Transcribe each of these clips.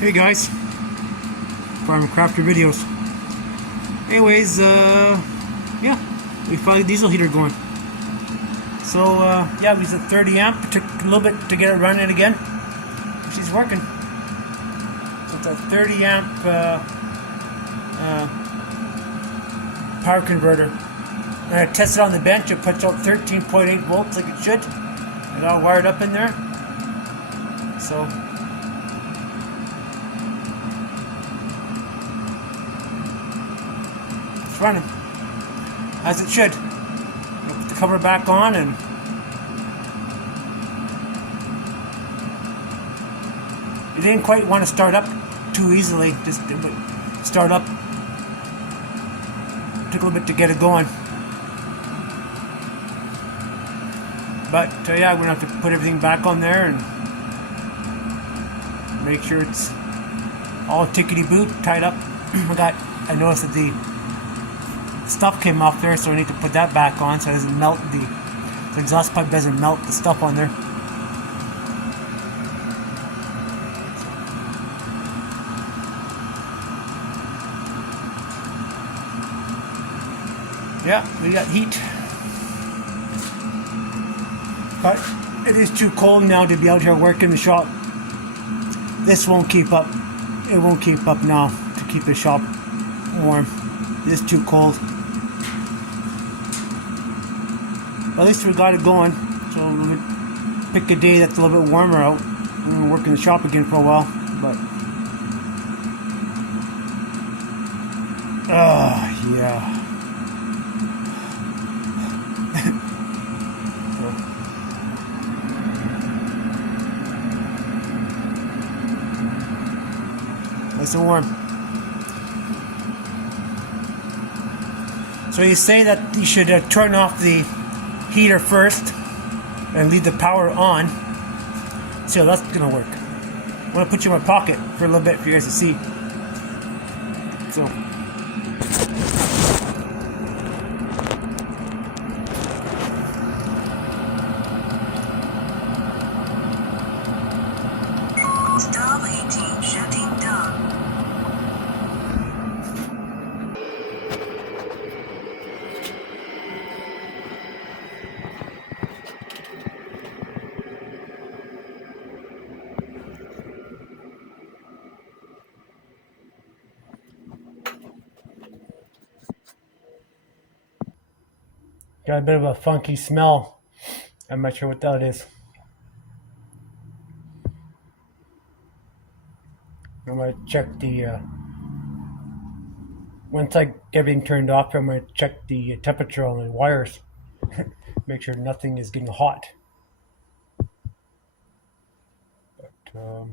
Hey guys, Farm Crafter videos. Anyways, yeah, we found a diesel heater going. So yeah, we used a 30 amp. It took a little bit to get it running again. She's working. So it's a 30 amp power converter. And I tested on the bench. It puts out 13.8 volts like it should. It all wired up in there. So. Running as it should. Put the cover back on, and it didn't quite want to start up too easily. Just start up. Took a little bit to get it going, but yeah, we're gonna have to put everything back on there and make sure it's all tickety boot tied up. I noticed that the stuff came off there, so I need to put that back on so it doesn't melt the exhaust pipe doesn't melt the stuff on there. Yeah, we got heat, but it is too cold now to be out here working the shop. This won't keep up. It won't keep up now to keep the shop warm. It is too cold. At least we got it going, so we'll pick a day that's a little bit warmer out. We're going to work in the shop again for a while, but yeah. Nice and warm. So you say that you should turn off the heater first and leave the power on. See how that's gonna work. I'm gonna put you in my pocket for a little bit for you guys to see. So Stall heating shutting down. got a bit of a funky smell. I'm not sure what that is. I'm gonna check the once I get everything turned off, I'm gonna check the temperature on the wires. Make sure nothing is getting hot. But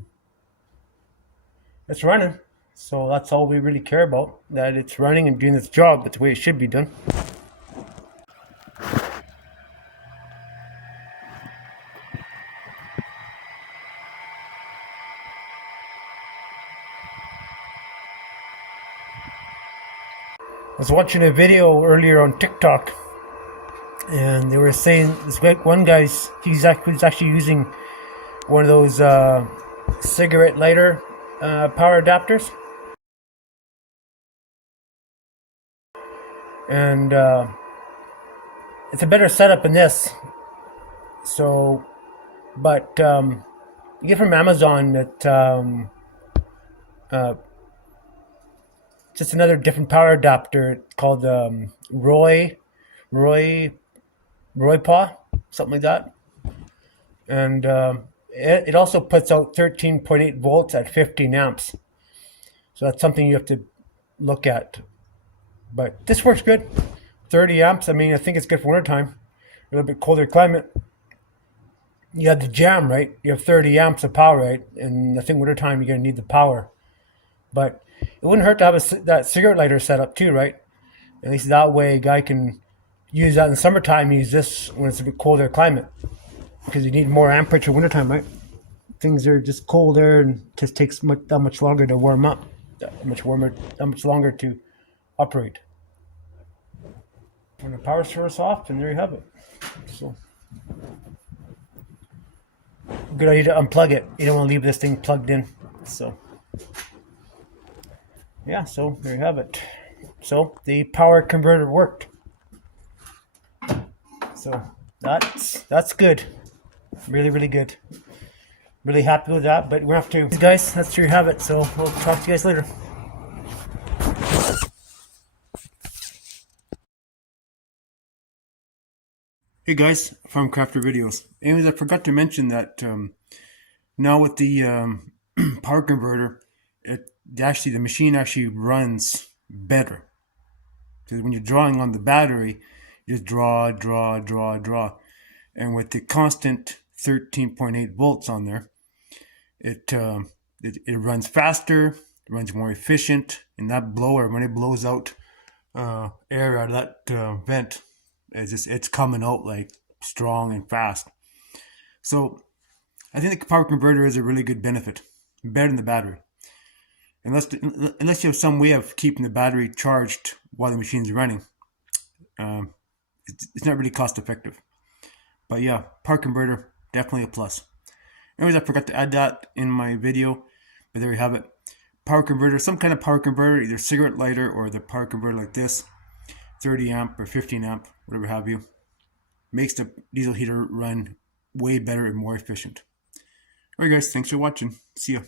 it's running, so that's all we really care about, that it's running and doing its job. That's the way it should be done. I was watching a video earlier on TikTok, and they were saying this one guy's he's actually using one of those cigarette lighter power adapters, and it's a better setup than this. So, but you get from Amazon that just another different power adapter called Roy Paw, something like that, and it also puts out 13.8 volts at 15 amps. So that's something you have to look at. But this works good. 30 amps. I mean, I think it's good for wintertime. A little bit colder climate. You have the jam, right? You have 30 amps of power, right? And I think wintertime you're gonna need the power. But it wouldn't hurt to have that cigarette lighter set up too, right? At least that way a guy can use that in the summertime, use this when it's a bit colder climate. Because you need more amperage in wintertime, right? Things are just colder and it just takes that much longer to warm up. That much longer to operate. Turn the power source off, and there you have it. So, good idea to unplug it. You don't want to leave this thing plugged in. So. Yeah, so there you have it. So the power converter worked. So that's good. Really, really good. Really happy with that. But we're gonna have to, guys. That's where you have it. So we'll talk to you guys later. Hey guys, from Crafter Videos. Anyways, I forgot to mention that now with the power converter, the machine actually runs better. Because when you're drawing on the battery, you just draw, draw, draw, draw, and with the constant 13.8 volts on there, it runs faster, runs more efficient, and that blower, when it blows out air out of that vent, it's coming out like strong and fast. So I think the power converter is a really good benefit, better than the battery. Unless you have some way of keeping the battery charged while the machine's running, it's not really cost effective. But yeah, power converter, definitely a plus. Anyways, I forgot to add that in my video, but there you have it. Power converter, some kind of power converter, either cigarette lighter or the power converter like this, 30 amp or 15 amp, whatever have you, makes the diesel heater run way better and more efficient. Alright guys, thanks for watching. See ya.